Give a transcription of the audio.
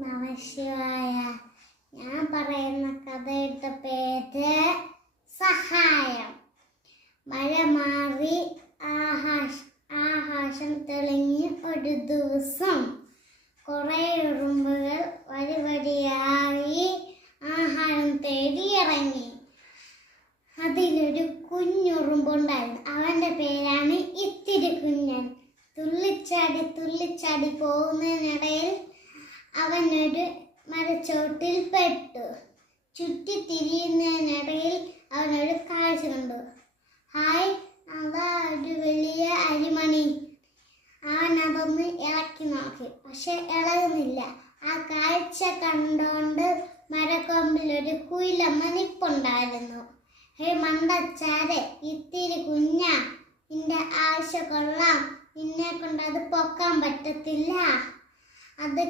നമശിവായ. ഞാൻ പറയുന്ന കഥയുടെ പേര് സഹായം. മഴ മാറി ആകാശം തെളിഞ്ഞ് ഒരു ദിവസം കുറേ ഉറുമ്പുകൾ വരിവരിയായി ആഹാരം തേടി ഇറങ്ങി. അതിലൊരു കുഞ്ഞുറുമ്പുണ്ടായിരുന്നു. അവൻ്റെ പേരാണ് ഇത്തിരി കുഞ്ഞൻ. തുള്ളിച്ചാടി പോകുന്നതിനിടയിൽ അവനൊരു മരച്ചോട്ടിൽ പെട്ടു. ചുറ്റി തിരിയുന്നതിനിടയിൽ അവനൊരു കാഴ്ച കണ്ടു. ഹായ്, അതാ ഒരു വലിയ അരിമണി. അവൻ അതൊന്ന് ഇളക്കി നോക്കി, പക്ഷെ ഇളകുന്നില്ല. ആ കാഴ്ച കണ്ടുകൊണ്ട് മരക്കൊമ്പിൽ ഒരു കുയിലമ്മ നിപ്പുണ്ടായിരുന്നു. ഹേ മണ്ടച്ചാരെ, ഇത്തിരി കുഞ്ഞാ, നിന്റെ ആവശ്യം കൊള്ളാം, നിന്നെ കൊണ്ട് അത് പൊക്കാൻ പറ്റത്തില്ല. അത്